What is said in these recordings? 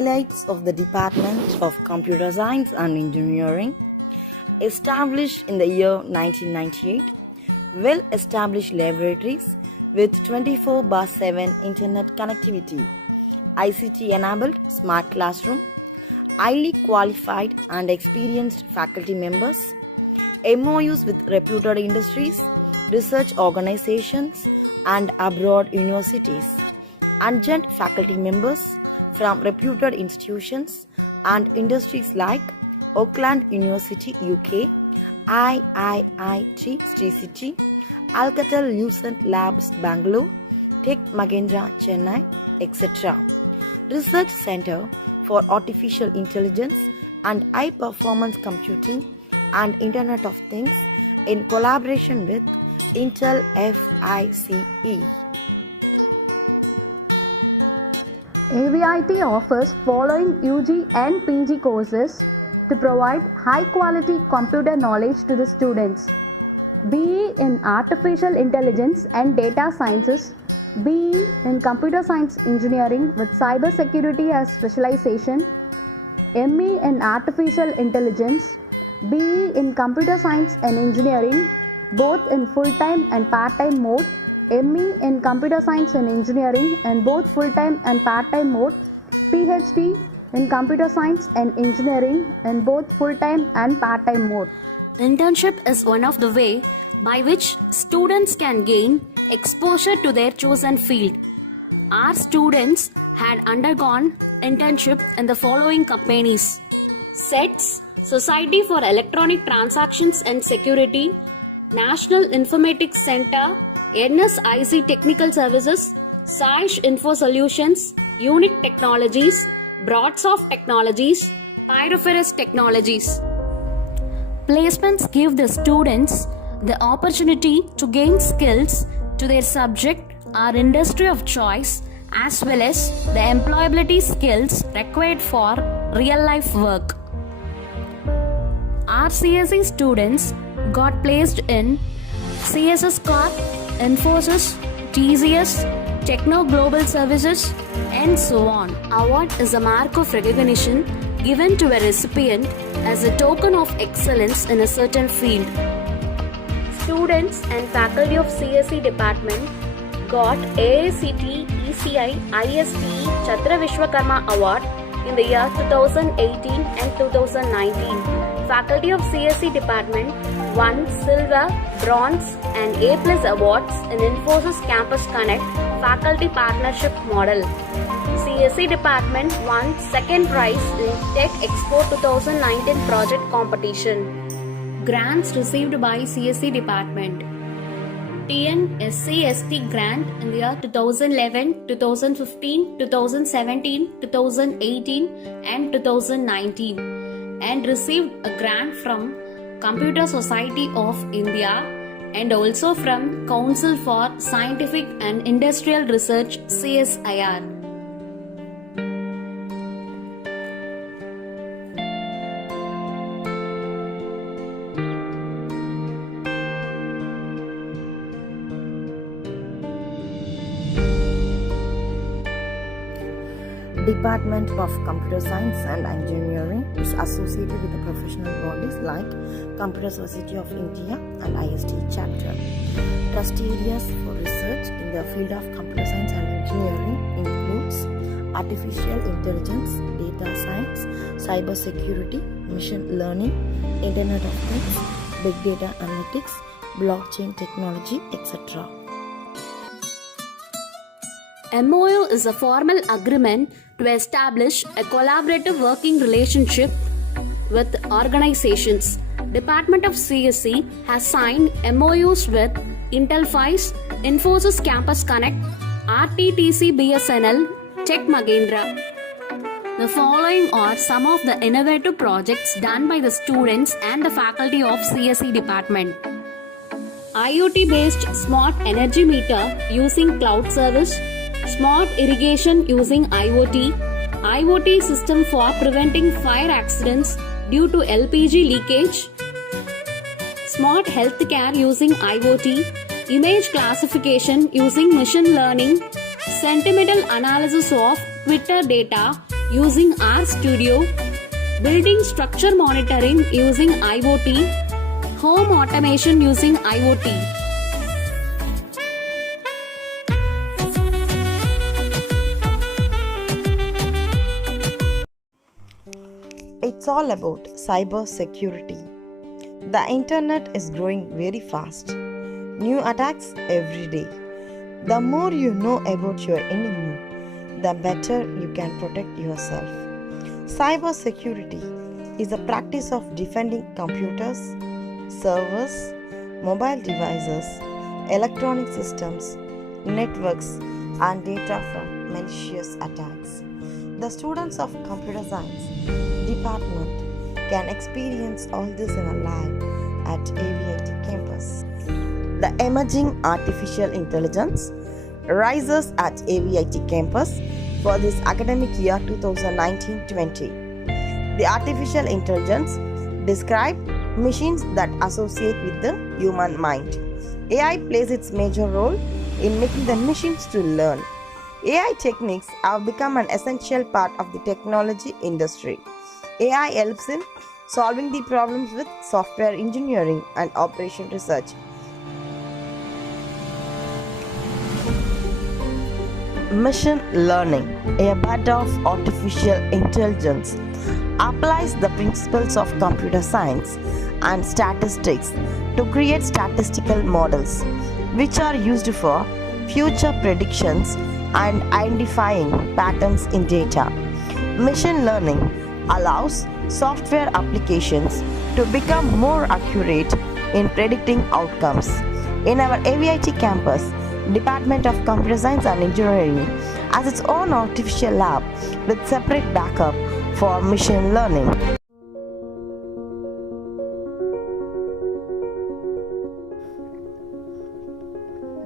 Highlights of the Department of Computer Science and Engineering. Established in the year 1998, well-established laboratories with 24/7 internet connectivity, ICT-enabled smart classroom, highly qualified and experienced faculty members, MOUs with reputed industries, research organizations, and abroad universities, adjunct faculty members from reputed institutions and industries like Auckland University UK, IIIT Sri City, Alcatel-Lucent Labs Bangalore, Tech Mahindra Chennai, etc. Research Center for Artificial Intelligence and High Performance Computing and Internet of Things in collaboration with Intel FICE. AVIT offers following UG and PG courses to provide high-quality computer knowledge to the students: BE in Artificial Intelligence and Data Sciences, BE in Computer Science Engineering with Cyber Security as specialization, ME in Artificial Intelligence, BE in Computer Science and Engineering, both in full-time and part-time mode, ME in Computer Science and Engineering in both full-time and part-time mode, PhD in Computer Science and Engineering in both full-time and part-time mode. Internship is one of the way by which students can gain exposure to their chosen field. Our students had undergone internship in the following companies: SETS, Society for Electronic Transactions and Security, National Informatics Center, NSIC Technical Services, SAISH Info Solutions, Unique Technologies, Broadsoft Technologies, Pyroferous Technologies. Placements give the students the opportunity to gain skills to their subject or industry of choice, as well as the employability skills required for real life work. Our CSE students got placed in CSS Corp, Infosys, TCS, Techno Global Services, and so on. Award is a mark of recognition given to a recipient as a token of excellence in a certain field. Students and faculty of CSE department got AICTE ECI ISTE Chhatra Vishwakarma Award in the year 2018 and 2019. Faculty of CSE department won silver, bronze and A+ awards in Infosys Campus Connect Faculty Partnership Model. CSE department won second prize in Tech Expo 2019 project competition. Grants received by CSE department: TNSCST grant in the year 2011, 2015, 2017, 2018 and 2019, and received a grant from Computer Society of India and also from Council for Scientific and Industrial Research CSIR. Department of Computer Science and Engineering is associated with the professional bodies like Computer Society of India and IST chapter. Trust areas for research in the field of computer science and engineering includes artificial intelligence, data science, cyber security, machine learning, Internet of Things, big data analytics, blockchain technology, etc. MOU is a formal agreement to establish a collaborative working relationship with organizations. Department of CSE has signed MOUs with Intel FICE, Infosys Campus Connect, RTTC BSNL, Tech Mahindra. The following are some of the innovative projects done by the students and the faculty of CSE department. IoT-based smart energy meter using cloud service, smart irrigation using IoT, IoT system for preventing fire accidents due to LPG leakage, smart healthcare using IoT, image classification using machine learning, sentimental analysis of Twitter data using RStudio, building structure monitoring using IoT, home automation using IoT. It's all about cyber security. The internet is growing very fast. New attacks every day. The more you know about your enemy, the better you can protect yourself. Cyber security is the practice of defending computers, servers, mobile devices, electronic systems, networks, and data from malicious attacks. The students of computer science department can experience all this in a lab at AVIT campus. The emerging artificial intelligence rises at AVIT campus for this academic year 2019-20. The artificial intelligence describe machines that associate with the human mind. AI plays its major role in making the machines to learn. AI techniques have become an essential part of the technology industry. AI helps in solving the problems with software engineering and operation research. Machine learning, a part of artificial intelligence, applies the principles of computer science and statistics to create statistical models, which are used for future predictions and identifying patterns in data. Machine learning allows software applications to become more accurate in predicting outcomes. In our AVIT campus, Department of Computer Science and Engineering has its own artificial lab with separate backup for machine learning.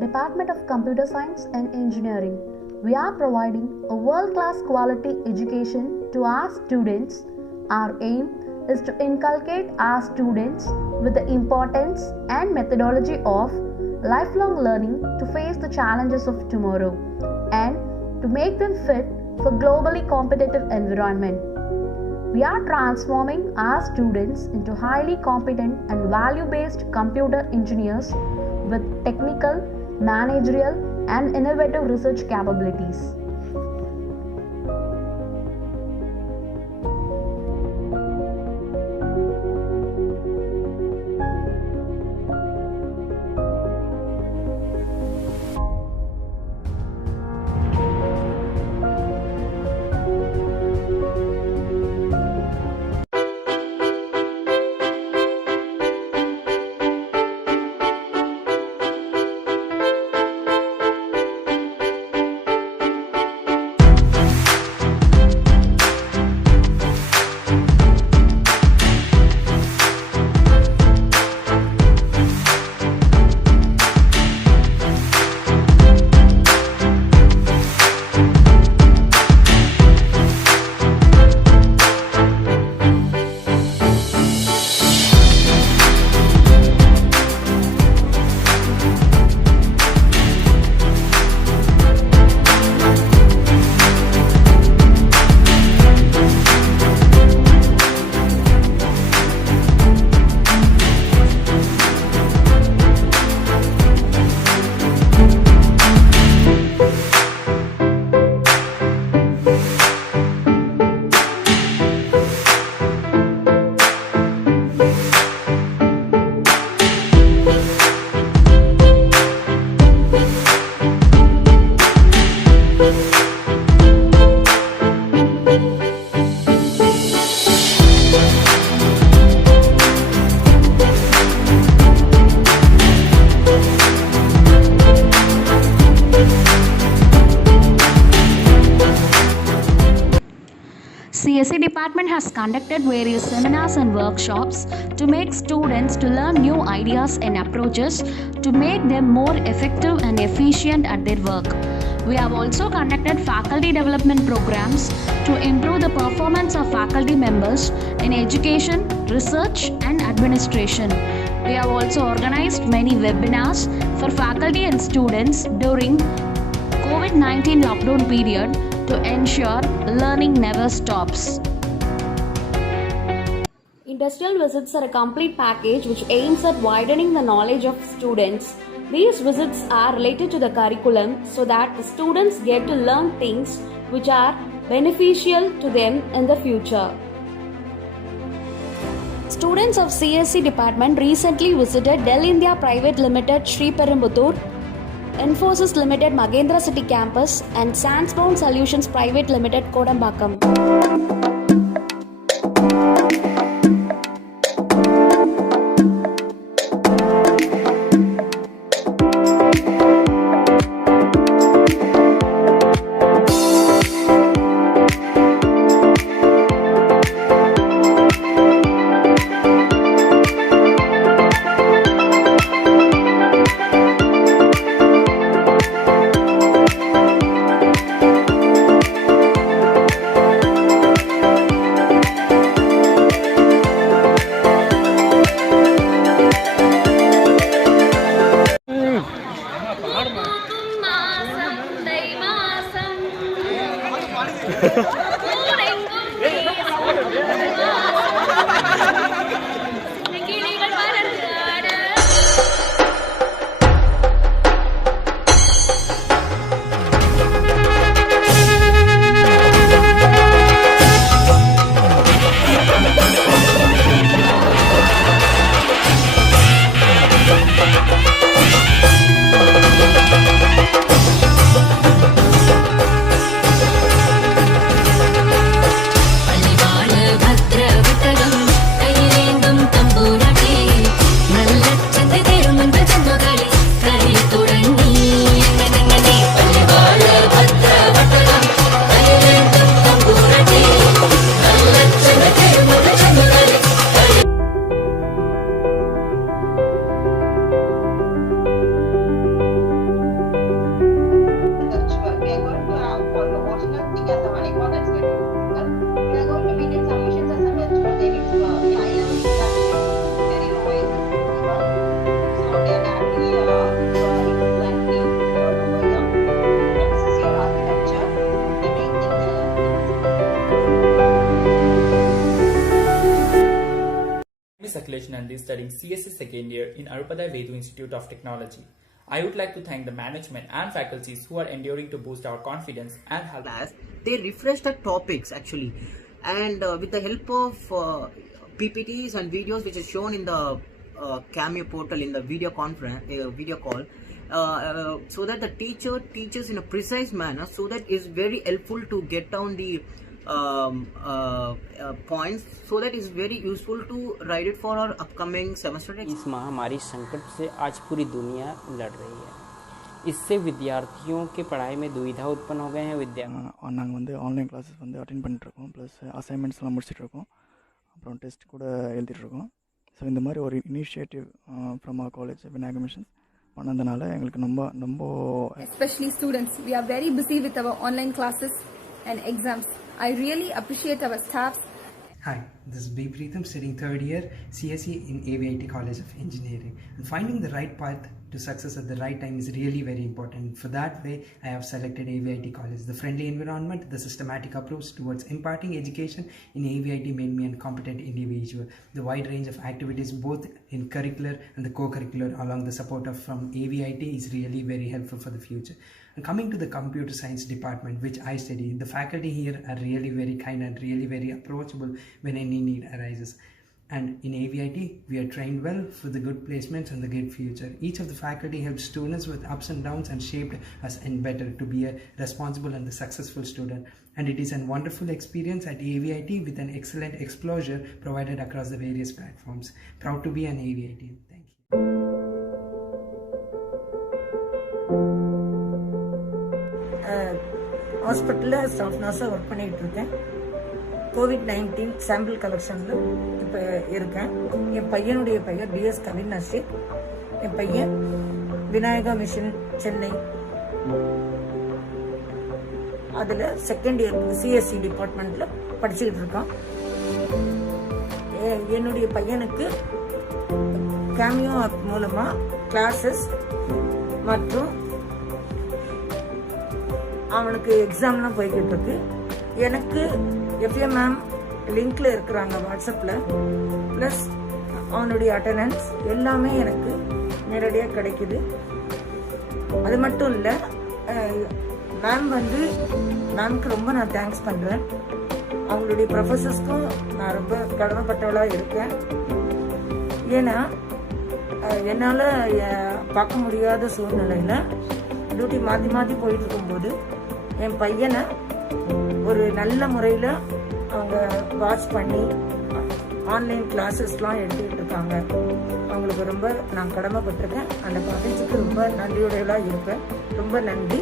Department of Computer Science and Engineering. We are providing a world-class quality education to our students. Our aim is to inculcate our students with the importance and methodology of lifelong learning to face the challenges of tomorrow and to make them fit for globally competitive environment. We are transforming our students into highly competent and value-based computer engineers with technical, managerial, and innovative research capabilities. CSE department has conducted various seminars and workshops to make students to learn new ideas and approaches to make them more effective and efficient at their work. We have also conducted faculty development programs to improve the performance of faculty members in education, research, and administration. We have also organized many webinars for faculty and students during COVID-19 lockdown period to ensure learning never stops. Industrial visits are a complete package which aims at widening the knowledge of students. These visits are related to the curriculum so that the students get to learn things which are beneficial to them in the future. Students of CSE department recently visited Dell India Private Limited Sriperumbudur, Infosys Limited Magendra City Campus and Sandsbound Solutions Private Limited Kodambakam. Circulation and is studying CSE second year in Arupadai Vedu Institute of Technology. I would like to thank the management and faculties who are enduring to boost our confidence and help us. They refresh the topics actually, and with the help of PPTs and videos which is shown in the Cameo portal in the video conference, video call, so that the teacher teaches in a precise manner, so that is very helpful to get down the points, so that is very useful to write it for our upcoming semester. इस महामारी संकट से आज पूरी दुनिया लड़ रही है. इससे विद्यार्थियों के पढ़ाई में दुविधा उत्पन्न हो गए हैं. நாங்கள் வந்து ஆன்லைன் கிளாஸஸ் வந்து அட்டென்ட் பண்ணிட்டுருக்கோம், ப்ளஸ் அசைன்மெண்ட்ஸ்லாம் முடிச்சிட்ருக்கோம், அப்புறம் டெஸ்ட் கூட எழுதிட்டுருக்கோம். ஸோ இந்த மாதிரி ஒரு initiative from our college Vinayaka missions பண்ணதுனால எங்களுக்கு ரொம்ப especially students, we are very busy with our online classes and exams. I really appreciate our staff. Hi, this is B. Preetham, studying third year CSE in AVIT College of Engineering. And finding the right path to success at the right time is really very important. For that way, I have selected AVIT College. The friendly environment, the systematic approach towards imparting education in AVIT made me a competent individual. The wide range of activities both in curricular and the co-curricular along the support of from AVIT is really very helpful for the future. And coming to the computer science department which I study, the faculty here are really very kind and really very approachable when any need arises. And in AVIT, we are trained well for the good placements and the good future. Each of the faculty helps students with ups and downs and shaped us and better to be a responsible and the successful student. And it is a wonderful experience at AVIT with an excellent exposure provided across the various platforms. Proud to be an AVIT. Thank you. ஹாஸ்பிட்டலில் staff நர்ஸாக work பண்ணிகிட்டு இருக்கேன். COVID-19 sample கலெக்ஷனில் இப்போ இருக்கேன். என் பையனுடைய பெயர் DS கவினாஷி. என் பையன் Vinayaka mission Chennai, அதில் செகண்ட் இயர் CSE டிபார்ட்மெண்ட்டில் படிச்சுக்கிட்டு இருக்கான். என்னுடைய பையனுக்கு கேமியோ ஆப் மூலமாக கிளாஸஸ் மற்றும் அவனுக்கு எக்ஸாம்லாம் போய்கிட்டு இருக்கு. எனக்கு எஃப்எம் மேம் லிங்க்ல இருக்கிறாங்க வாட்ஸ்அப்பில், ப்ளஸ் அவனுடைய அட்டண்டன்ஸ் எல்லாமே எனக்கு நேரடியாக கிடைக்குது. அது மட்டும் இல்லை, மேம்க்கு ரொம்ப நான் தேங்க்ஸ் பண்ணுறேன். அவங்களுடைய ப்ரொஃபஸர்ஸ்க்கும் நான் ரொம்ப கடமைப்பட்டவளாக இருக்கேன். ஏன்னா என்னால் பார்க்க முடியாத சூழ்நிலையில் டியூட்டி மாற்றி மாற்றி போயிட்டு இருக்கும்போது என் பையனை ஒரு நல்ல முறையில் அவங்க வாட்ச் பண்ணி ஆன்லைன் கிளாஸஸ்லாம் எடுத்துக்கிட்டு இருக்காங்க. அவங்களுக்கு ரொம்ப நான் கடமைப்பட்டிருக்கேன். அந்த காலேஜுக்கு ரொம்ப நன்றியுடையவளாக இருப்பேன். ரொம்ப நன்றி.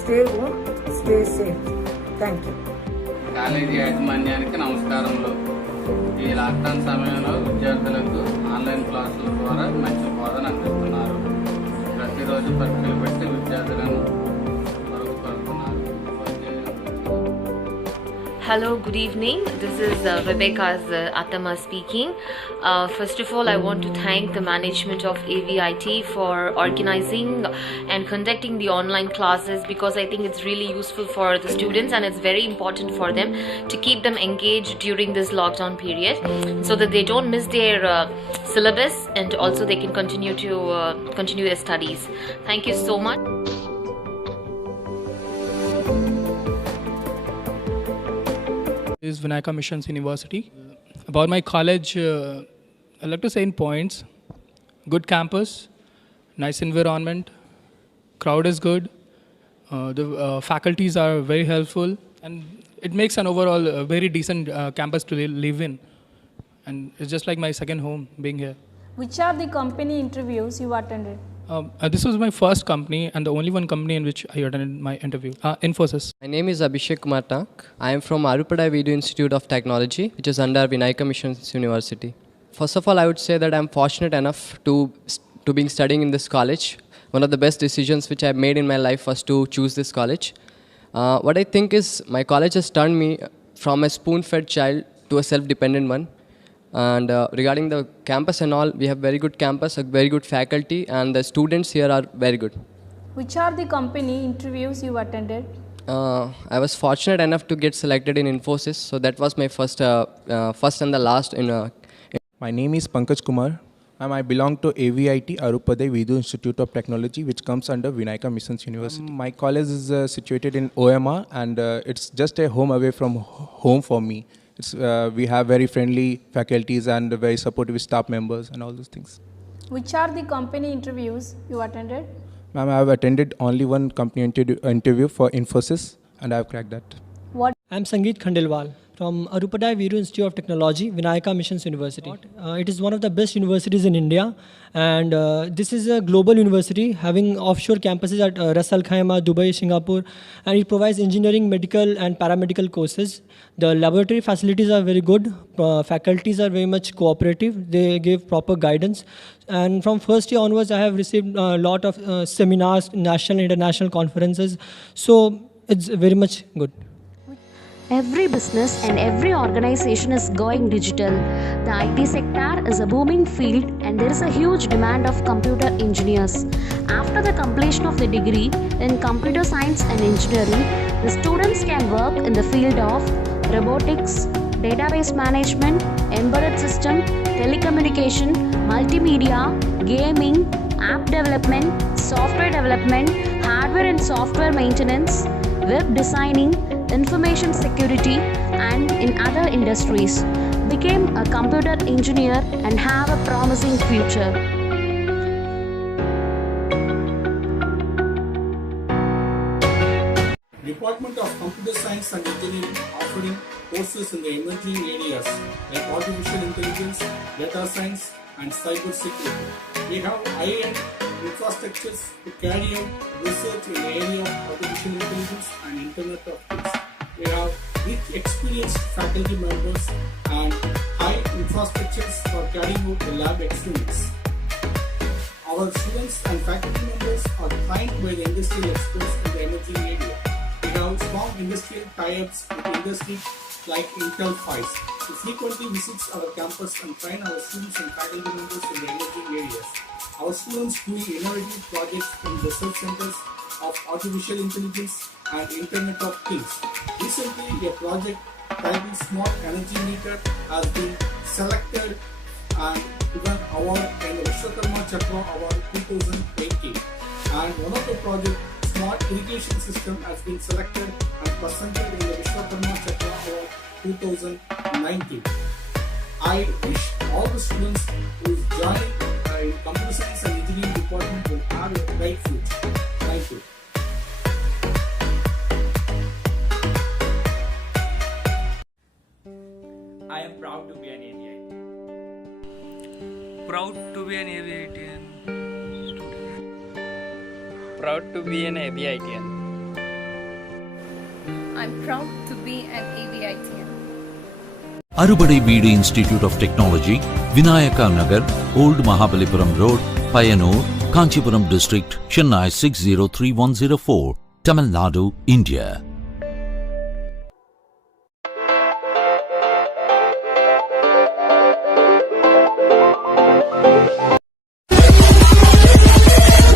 Stay home, stay safe. Thank you. College యాజమాన్యానికి నమస్కారములు. ఈ లాక్డౌన్ సమయంలో విద్యార్థులకు ఆన్లైన్ క్లాసుల ద్వారా మంచి బోధన అందిస్తున్నారు. ప్రతిరోజు పరీక్షలు పెట్టి విద్యార్థులను మెరుగుపరుస్తున్నారు. Hello, good evening. This is Rebecca's Atama speaking. First of all, I want to thank the management of AVIT for organizing and conducting the online classes, because I think it's really useful for the students and it's very important for them to keep them engaged during this lockdown period so that they don't miss their syllabus and also they can continue their studies. Thank you so much. Is Vinayaka Missions University. About my college, I'd like to say in points: good campus, nice environment, crowd is good, the faculties are very helpful, and it makes an overall very decent campus to live in. And it's just like my second home being here. Which are the company interviews you attended? This was my first company and the only one company in which I attended my interview, Infosys. My name is Abhishek Kumar Tak. I am from Arupadai Video Institute of Technology, which is under Vinayaka Missions University. First of all, I would say that I am fortunate enough to be studying in this college. One of the best decisions which I have made in my life was to choose this college. What I think is my college has turned me from a spoon-fed child to a self-dependent one. And regarding the campus and all, we have very good campus, a very good faculty, and the students here are very good. Which are the company interviews you attended? I was fortunate enough to get selected in Infosys, so that was my first and the last. My name is Pankaj Kumar, and I belong to AVIT, Arupadai Video Institute of Technology, which comes under Vinayaka Missions University. My college is situated in OMR, and it's just a home away from home for me. We have very friendly faculties and very supportive staff members and all those things. Which are the company interviews you attended? Ma'am, I have attended only one company interview for Infosys, and I have cracked that. What? I am Sangeet Khandelwal from Arupadai Video Institute of Technology, Vinayaka Missions University. It is one of the best universities in India, and this is a global university having offshore campuses at Ras Al Khaimah, Dubai, Singapore, and it provides engineering, medical and paramedical courses. The laboratory facilities are very good, faculties are very much cooperative, they give proper guidance, and from first year onwards I have received a lot of seminars, national and international conferences, so it's very much good. Every business and every organization is going digital. The IT sector is a booming field and there is a huge demand of computer engineers. After the completion of the degree in computer science and engineering, the students can work in the field of robotics, database management, embedded system, telecommunication, multimedia, gaming, app development, software development, hardware and software maintenance, web designing, information security, and in other industries. Become a computer engineer and have a promising future. Department of Computer Science and Engineering offering courses in the emerging areas like artificial intelligence, data science, and cyber security. We have high-end infrastructures to carry out research in the area of artificial intelligence and Internet of Things. We have rich experienced faculty members and high infrastructures for carrying out the lab experiments. Our students and faculty members are trained by the industrial experts in the emerging area. We have strong industrial tie-ups with industry like Intel FICE, who frequently visits our campus and train our students and faculty members in the emerging areas. our students doing innovative projects in research centers of artificial intelligence and Internet of Things. Recently, a project titled Smart Energy Meter has been selected and given award in the Vishwakarma Chakra Award 2018. And one of the projects, Smart Irrigation System, has been selected and presented in the Vishwakarma Chakra Award 2019. I wish all the students who is joining in Computer Science and Engineering department will have a bright future. Thank you. I am proud to be an AVIT. Proud to be an AVITian student. Proud to be an AVITian. I'm proud to be an AVITian. Arupade VD Institute of Technology, Vinayaka Nagar, Old Mahabalipuram Road, Payanur, Kanchipuram District, Chennai 603104, Tamil Nadu, India.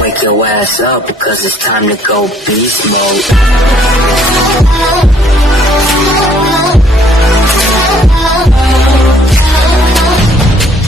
Wake your ass up because it's time to go beast mode.